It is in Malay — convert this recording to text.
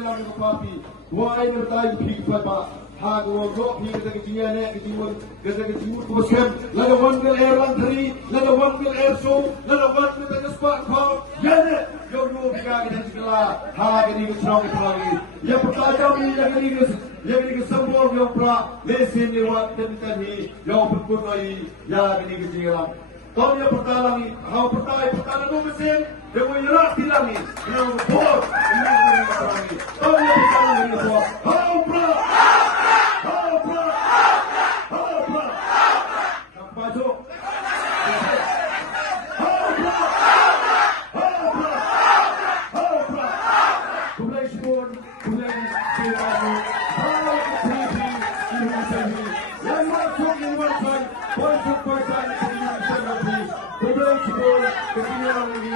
lang ng papi. Huwag na tayo pigpad pa. Hago go pig the Giane, Gimun, Gazagimur Posem, let a one will air on three, let a one will air so, let a one with the spot call, Janet, your move gagging in Gala, Hagging in strong Pragi. Yapata, Yagining some more your bra, listen you what then he, your Pukunai, Yagining Gila. Tonya Patalami, how Patala go with him, they were Ratilami, now four, and Tonya Patalami, how bra. Continue on with me.